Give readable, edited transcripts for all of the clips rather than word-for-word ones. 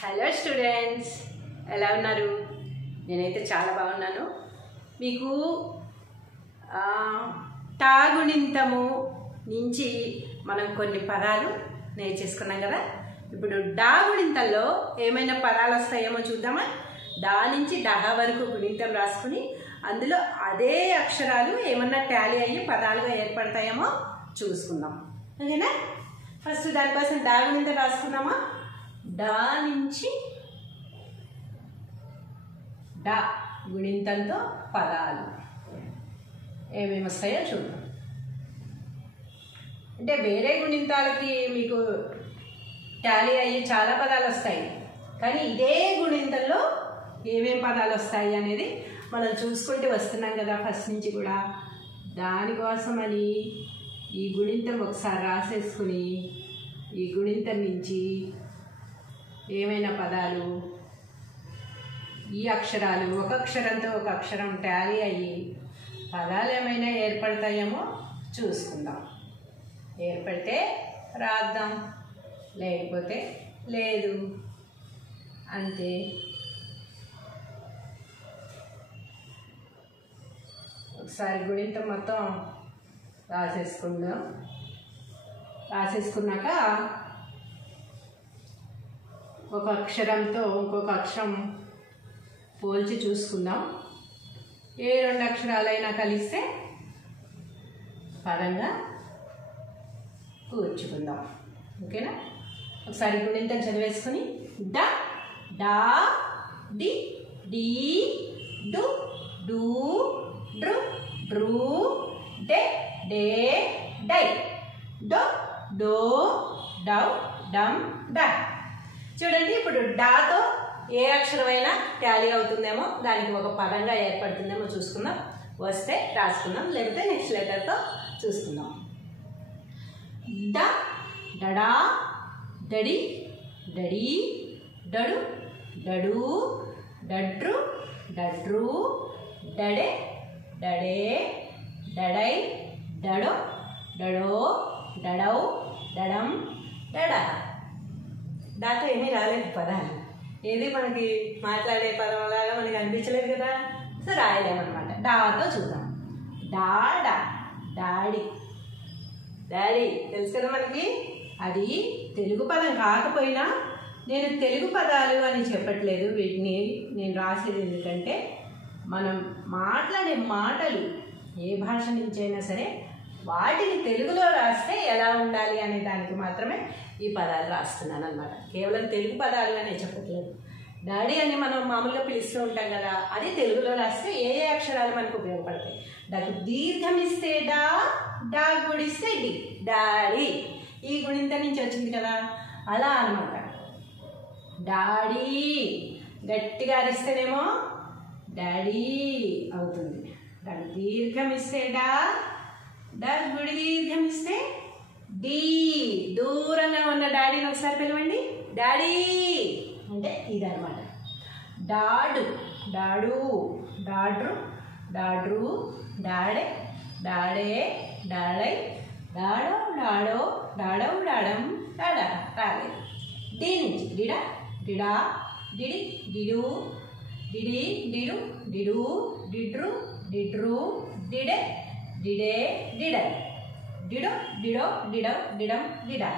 Hello students, ఎలా ఉన్నారు? నేనైతే చాలా బాగున్నాను. మీకు టాగుణింతము నుంచి మనం కొన్ని పదాలు నేర్చేసుకున్నాం కదా. ఇప్పుడు డాగుణింతల్లో ఏమైనా పదాలు వస్తాయేమో చూద్దామా. డా నుంచి డహ వరకు గుణింతం రాసుకుని అందులో అదే అక్షరాలు ఏమన్నా టాలీ అయ్యి పదాలుగా ఏర్పడతాయేమో చూసుకుందాం. ఓకేనా? ఫస్ట్ దానికోసం డాగుణింతం రాసుకుందామా. డా నుంచి డా గుణింతంతో పదాలు ఏమేమి వస్తాయో చూద్దాం. అంటే వేరే గుణింతాలకి మీకు టాలీ అయ్యి చాలా పదాలు వస్తాయి, కానీ ఇదే గుణింతంలో ఏమేమి పదాలు వస్తాయి అనేది మనం చూసుకుంటూ వస్తున్నాం కదా ఫస్ట్ నుంచి కూడా. దానికోసమని ఈ గుణింతం ఒకసారి రాసేసుకుని ఈ గుణింతం నుంచి ఏమైనా పదాలు, ఈ అక్షరాలు ఒక అక్షరంతో ఒక అక్షరం టాలీ అయ్యి పదాలు ఏమైనా ఏర్పడతాయేమో చూసుకుందాం. ఏర్పడితే రాద్దాం, లేకపోతే లేదు, అంతే. ఒకసారి గుణింతం మొత్తం రాసేసుకుందాం. రాసేసుకున్నాక ఒక అక్షరంతో ఇంకొక అక్షరం పోల్చి చూసుకుందాం. ఏ రెండు అక్షరాలైనా కలిస్తే పదంగా కూర్చుకుందాం. ఓకేనా? ఒకసారి గుణింతం చదివేసుకుని డ డా డి డి డు డు డ్రు డ్రూ డే డే డై డో డో డౌ డమ్ డ. చూడండి, ఇప్పుడు డాతో ఏ అక్షరమైనా టాలీ అవుతుందేమో, దానికి ఒక పదంగా ఏర్పడుతుందేమో చూసుకుందాం. వస్తే రాసుకుందాం, లేకపోతే నెక్స్ట్ లెటర్తో చూసుకుందాం. డ డడా డడి డడి డడు డడు డడ్రు డడ్రు డడే డడే డడై డడో డడో డడౌ డడం డడ. దాంతో ఏమీ రాలేదు పదాలు, ఏది మనకి మాట్లాడే పదం లాగా మనకి అనిపించలేదు కదా, సో రాయలేమన్నమాట. డాతో చూద్దాం. డాడా డాడీ డాడీ తెలుసు కదా మనకి. అది తెలుగు పదం కాకపోయినా నేను తెలుగు పదాలు అని చెప్పట్లేదు, వీటిని నేను రాసేది ఎందుకంటే మనం మాట్లాడే మాటలు ఏ భాష నుంచి అయినా సరే వాటిని తెలుగులో రాస్తే ఎలా ఉండాలి అనే దానికి మాత్రమే ఈ పదాలు రాస్తున్నాను అనమాట. కేవలం తెలుగు పదాలు అనే చెప్పట్లేదు. డాడీ అని మనం మామూలుగా పిలుస్తూ ఉంటాం కదా, అది తెలుగులో రాస్తే ఏ ఏ అక్షరాలు మనకు ఉపయోగపడతాయి. దానికి దీర్ఘం ఇస్తే డా, డా గుడిస్తే డి, డాడీ. ఈ గుణింతం నుంచి వచ్చింది కదా, అలా అనమాట. డాడీ గట్టిగా అరిస్తేనేమో డాడీ అవుతుంది. దానికి దీర్ఘం ఇస్తే డా, డా గుడి దీర్ఘం ఇస్తే డి. దూరంగా ఉన్న డాడీని ఒకసారి పిలవండి, డాడీ అంటే ఇదనమాట. డాడు డాడు డాడ్రు డాడ్రు డాడే డాడే డాడై డాడో డాడో డాడౌ డాడం డాడ. రాలేదు. డి నుంచి డిడా డిడా డిడి డిడు డిడి డిడు డిడు డిడ్రు డిడ్రు డిడే డిడే డిడై డిడో డిడో డిడౌ డిడం డిడా.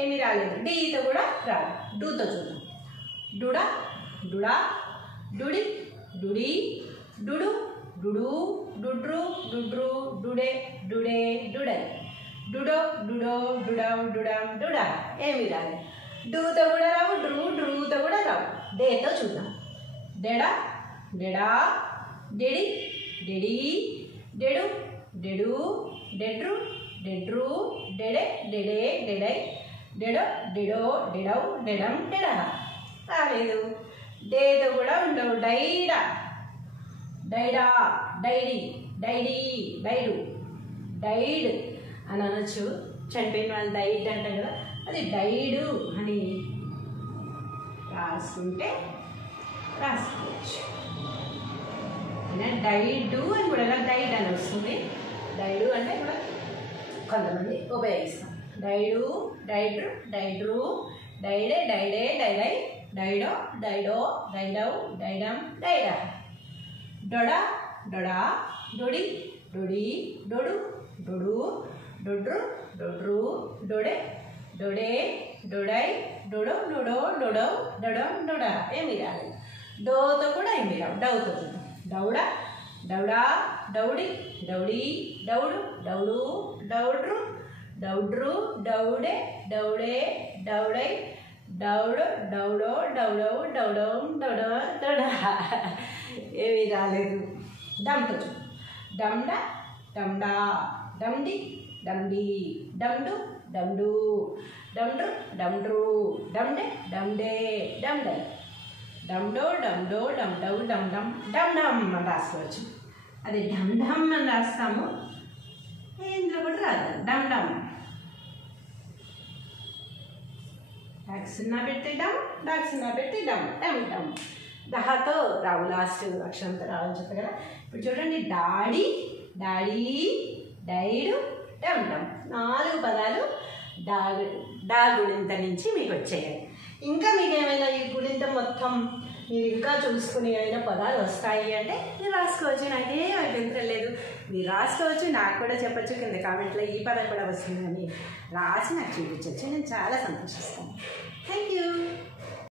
ఏమీ రాలేదు. డీతో కూడా రాదు. డూతో చూద్దాం. డుడా డుడా డుడి డుడి డుడు డుడు డుడ్రు డుడ్రు డుడే డుడే డుడై డుడో డుడో డుడౌ డుడం డుడా. ఏమీ రాలేదు. డూతో కూడా రావు, డ్రూతో కూడా రావు. డేతో చూద్దాం. డెడా డెడా డెడి డెడి డెడు డెడు డెడ్రు డెడ్రు డెడే డెడే డెడై డెడో డిడో డిడౌ డెడం డెడా. రాలేదు. డేతో కూడా ఉండవు. డైడా డైడా డైడి డైడి డైడు డైడ్ అని అనొచ్చు. చనిపోయిన వాళ్ళు డైడ్ అంటాం కదా, అది డైడు అని రాసుకుంటే రాసుకోవచ్చు. డైడు అని కూడా డైడ్ అని వస్తుంది. డైడు అంటే కూడా కొంతమంది ఉపయోగిస్తాం. డైడు డైడ్రు డైడ్రు డైడే డైడే డైడై డైడో డైడో డైడౌ డైడం డైడా డొడ డొడా డొడి డొడి డొడు డొడు డొడ్రు డొడ్రు డొడే డొడే డొడై డొడో డొడో డొడౌ డొడం డొడా ఏమి రాలేదు. డోతో కూడా ఏమి రావు, డౌతో డౌడ డౌడా డౌడి డౌడి డౌడు డౌడు డౌడ్రు డౌడ్రు డౌడే డౌడే డౌడై డౌడు డౌడో డౌడౌ డౌడౌ డౌడో డౌడా ఏమీ రాలేదు. డమ్తో డమ్డ డమ్డా డమ్డి డండి డండు డండు డండ్రు డండ్రు డండే డండే డండ డమ్డో డమ్డో డమ్డౌ డమ్డమ్ డమ్డమ్ అని రాసుకోవచ్చు. అది డమ్డమ్ అని రాస్తాము, ఇందులో కూడా రాదు డమ్డమ్. డాక్సున్నా పెట్టి డమ్ డాక్సున్నా పెట్టి డమ్ డమ్ డమ్. దహతో రావు, లాస్ట్ అక్షరంతో రావాలని చెప్తా కదా. ఇప్పుడు చూడండి, డాడీ డాడీ డైడు డమ్ డమ్ 4 పదాలు డా గుణింత నుంచి మీకు వచ్చాయి. ఇంకా మీకు ఏమైనా ఈ గుణింతం మొత్తం మీరు ఇంకా చూసుకుని ఏమైనా పదాలు వస్తాయి అంటే మీరు రాసుకోవచ్చు. నాకేం అభ్యంతరం లేదు, మీరు రాసుకోవచ్చు. నాకు కూడా చెప్పచ్చు కింద కామెంట్లో ఈ పదం కూడా వస్తుందని రాసి నాకు చూపించవచ్చు. నేను చాలా సంతోషిస్తాను. Thank you.